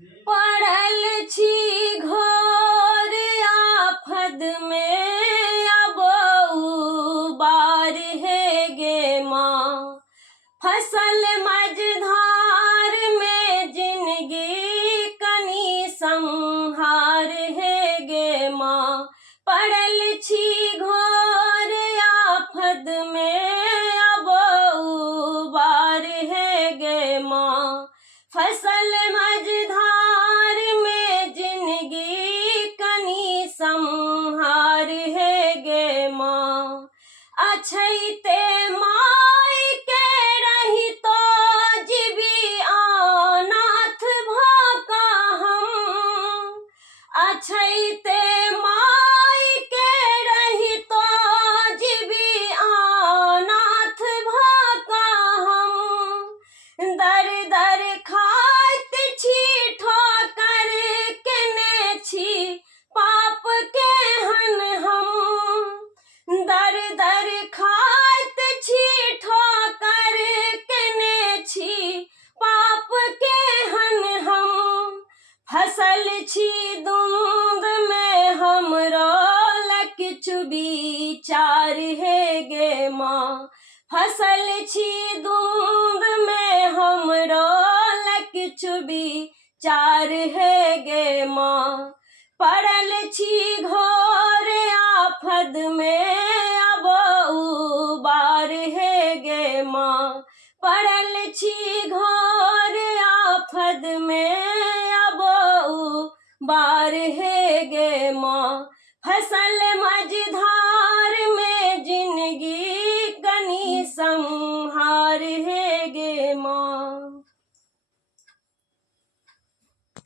पड़ल छी घोर आफत में अब बार है गे माँ। फसल मझधार में जिंदगी कनी संहार है गे माँ। पड़ल छी घोर आफत में अब बार है गे माँ। फसल मझधार में जिंदगी कनी संहार है गे माँ। अछैते माई के रही तो जीवी अनाथ भाका हम। अछैते माई के रही तो जीवी अनाथ भाका हम। दर दर खाइत छी ठोकर केने छी पाप के हन हम। दर दर खाइत छी ठोकर केने छी पाप के हन हम। फसल छी धुंध में हमरो किछु विचार है गे माँ। फसल छी धुंध में हमरो किछु विचार है गे माँ। पड़ल छी घोर आफत में अब बार है गे माँ। पड़ल छी घोर आफत में अब बार है गे माँ। फसल मझधार